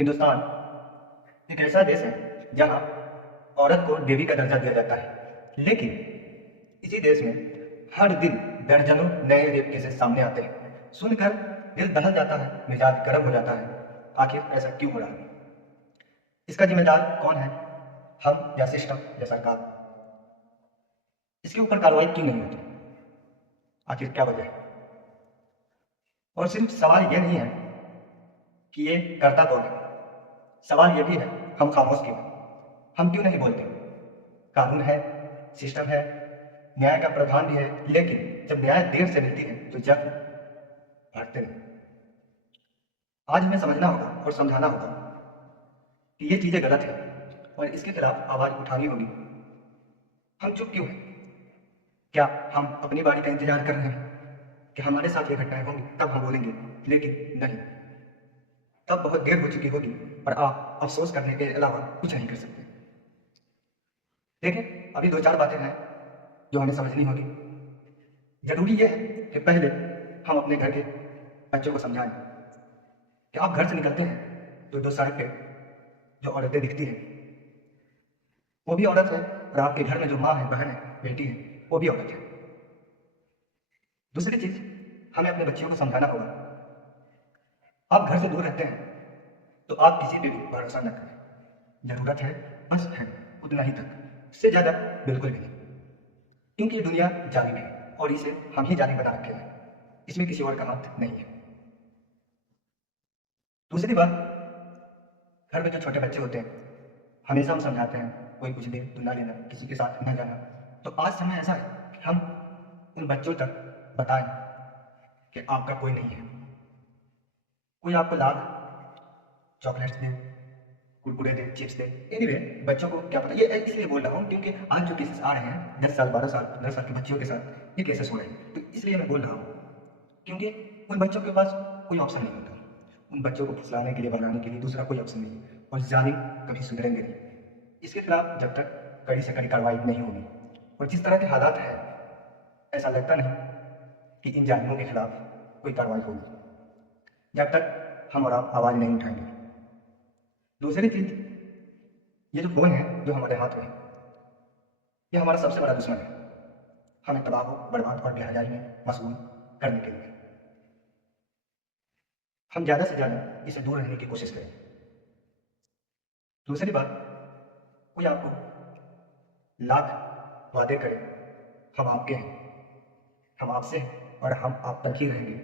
हिंदुस्तान एक ऐसा देश है जहाँ औरत को देवी का दर्जा दिया जाता है, लेकिन इसी देश में हर दिन दर्जनों नए रेप केसेस सामने आते हैं। सुनकर दिल दहल जाता है, मिजाज गर्म हो जाता है। आखिर ऐसा क्यों हो रहा है? इसका जिम्मेदार कौन है? हम या सिस्टम या सरकार? इसके ऊपर कार्रवाई क्यों नहीं होती? आखिर क्या वजह है? और सिर्फ सवाल यह नहीं है कि ये करता कौन है, सवाल यह भी है हम खामोश क्यों हैं? हम क्यों नहीं बोलते? कानून है, सिस्टम है, न्याय का प्रावधान भी है, लेकिन जब न्याय देर से मिलती है तो जग भागते नहीं। आज हमें समझना होगा और समझाना होगा कि ये चीजें गलत है और इसके खिलाफ आवाज उठानी होगी। हम चुप क्यों हैं? क्या हम अपनी बारी का इंतजार कर रहे हैं कि हमारे साथ ये घटनाएं होंगी तब हम बोलेंगे? लेकिन नहीं, तब बहुत देर हो चुकी होगी और आप अफसोस करने के अलावा कुछ नहीं कर सकते। देखें, अभी दो चार बातें हैं जो हमें समझनी होगी। जरूरी यह है कि पहले हम अपने घर के बच्चों को समझाएं कि आप घर से निकलते हैं तो दो सड़क पे जो औरतें दिखती हैं वो भी औरत है, और आपके घर में जो माँ है, बहन है, बेटी है, वो भी औरत है। दूसरी चीज, हमें अपने बच्चियों को समझाना होगा, आप घर से दूर रहते हैं तो आप किसी पे भी भरोसा न करें। जरूरत है बस है उतना ही तक, इससे ज्यादा बिल्कुल भी नहीं। क्योंकि ये दुनिया जालिम है और इसे हम ही जालिम बना रखे हैं, इसमें किसी और का हाथ नहीं है। दूसरी बात, घर में जो छोटे बच्चे होते हैं हमेशा हम समझाते हैं कोई कुछ दे तो ना लेना, किसी के साथ न जाना। तो आज समय ऐसा है कि हम उन बच्चों तक बताएं कि आपका कोई नहीं है। कोई आपको लाभ चॉकलेट्स दे, कुरकुरे दे, चिप्स दे, एनीवे बच्चों को क्या पता। ये इसलिए बोल रहा हूँ क्योंकि आज जो केसेस आ रहे हैं 10 साल 12 साल 15 साल की बच्चियों के साथ ये केसेस हो रहे हैं, तो इसलिए मैं बोल रहा हूँ क्योंकि उन बच्चों के पास कोई ऑप्शन नहीं होता। उन बच्चों को फुसलाने के लिए, भगाने के लिए दूसरा कोई ऑप्शन नहीं है, और जालिम कभी सुधरेंगे नहीं। इसके खिलाफ जब तक कड़ी से कड़ी कार्रवाई नहीं होगी, और जिस तरह के हालात हैं ऐसा लगता नहीं कि इन जालिमों के खिलाफ कोई कार्रवाई होगी जब तक हम और आप आवाज़ नहीं उठाएंगे। दूसरी चीज, ये जो फोन है जो हमारे हाथ में है, ये हमारा सबसे बड़ा दुश्मन है। हमें तबाह बर्बाद और बेहयाई में मशगूल करने के लिए हम ज़्यादा से ज़्यादा इसे दूर रहने की कोशिश करें। दूसरी बात, कोई आपको लाख वादे करे हम आपके हैं, हम आपसे हैं और हम आप तक ही रहेंगे,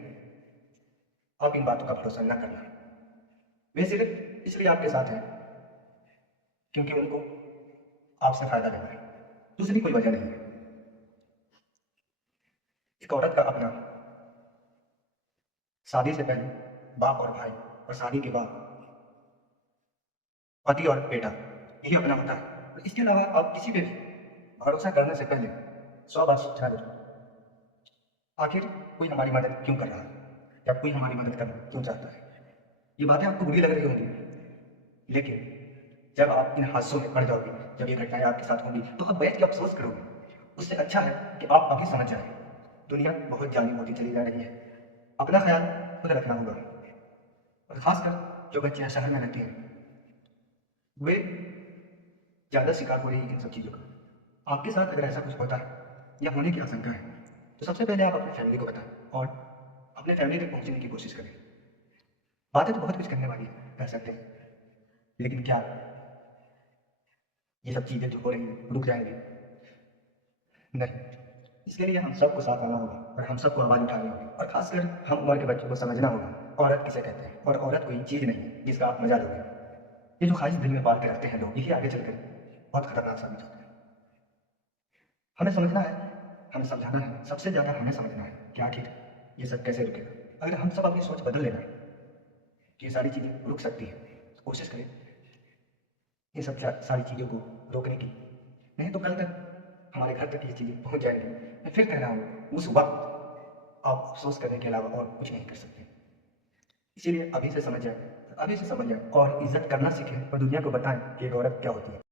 आप इन बातों का भरोसा न करना। वे सिर्फ इसलिए आपके साथ हैं क्योंकि उनको आपसे फायदा लेना है, दूसरी कोई वजह नहीं है। एक औरत का अपना शादी से पहले बाप और भाई, और शादी के बाद पति और बेटा, यही अपना होता है। तो इसके अलावा आप किसी पे भी भरोसा करने से पहले 100 बार सोचना जरूर। आखिर कोई हमारी मदद क्यों कर रहा है, या कोई हमारी मदद करना क्यों चाहता है? ये बातें आपको बुरी लग रही होंगी, लेकिन जब आप इन हादसों में पड़ जाओगे, जब ये घटनाएं आपके साथ होंगी, तो आप बैठ के अफसोस करोगे। उससे अच्छा है कि आप अभी समझ जाए दुनिया बहुत जालिम होती चली जा रही है। अपना ख्याल खुद रखना होगा, और खासकर जो बच्चियां शहर में रहती हैं वे ज़्यादा शिकार हो रही है इन सब चीज़ों का। आपके साथ अगर ऐसा कुछ होता है या होने की आशंका है, तो सबसे पहले आप अपनी फैमिली को बताएं और अपने फैमिली तक पहुंचने की कोशिश करें। बातें तो बहुत कुछ करने वाली है, कर सकते हैं, लेकिन क्या ये सब चीज़ें जो हो रही हैं रुक जाएंगी? नहीं। इसके लिए हम सबको साथ आना होगा और हम सबको आवाज़ उठानी होगी, और खासकर हम उम्र के बच्चों को समझना होगा औरत किसे कहते हैं, और औरत कोई चीज़ नहीं है जिसका आप मजा लोगे। ये जो ख्वाहिश दिल में पाल के रखते हैं लोग, यही आगे चलकर बहुत खतरनाक साबित होता है। हमें समझना है, हमें समझाना है, सबसे ज़्यादा हमें समझना है कि आखिर ये सब कैसे रुकेगा। अगर हम सब अपनी सोच बदल लेना कि ये सारी चीज़ें रुक सकती हैं, तो कोशिश करें इन सब सारी चीज़ों को रोकने की। नहीं तो कल तक हमारे घर तक ये चीज़ें पहुंच जाएंगी। मैं फिर कह रहा हूँ, उस वक्त आप अफसोस करने के अलावा और कुछ नहीं कर सकते। इसीलिए अभी से समझ जाए, अभी से समझ जाए और इज्जत करना सीखें, और दुनिया को बताएं कि एक औरत क्या होती है।